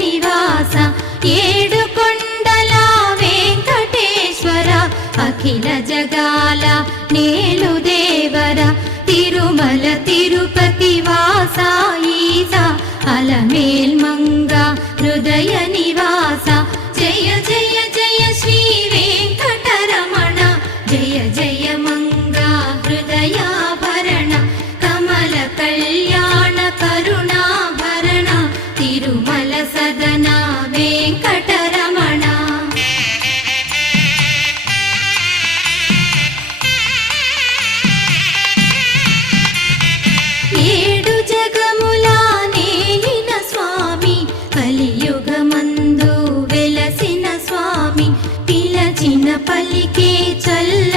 నివాస ఏడు కొండల వెంకటేశ్వర అఖిల జగాల నేలు దేవర తిరుమల తిరుపతి వాస ఈస అలమేల్ మంగ హృదయ నివాస జయ జయ జయ శ్రీ వెంకటరమణ జయ జయ మంగ హృదయాభరణ కమల కళ్యాణ కరుణాభరణ తిరుమల సదన వెంకటరమణ ఏడు జగముల నేలిన స్వామి కలియుగమందు వెలసిన స్వామి పిలచిన పలికే చల్ల